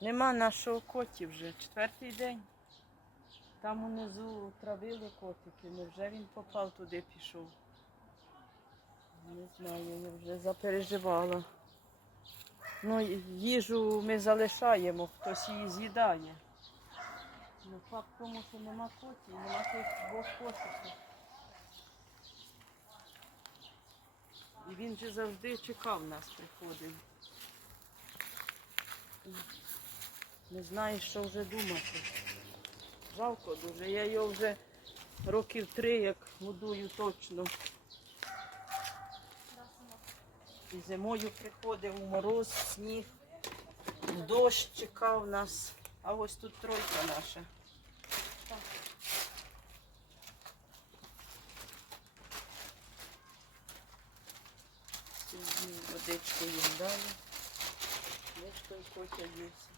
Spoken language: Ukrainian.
Нема нашого коті вже четвертий день. Там унизу травили котики, невже він попав туди, пішов. Не знаю, я вже запереживала. Ну, їжу ми залишаємо, хтось її з'їдає. Ну, факт тому, що нема котів, нема тих двох котиків. І він же завжди чекав нас, приходив. Не знаю, що вже думати. Жалко дуже. Я його вже років три як годую точно. І зимою приходив у мороз, сніг, дощ чекав нас. А ось тут тройка наша. Водичку їм дали. Той котя дівся?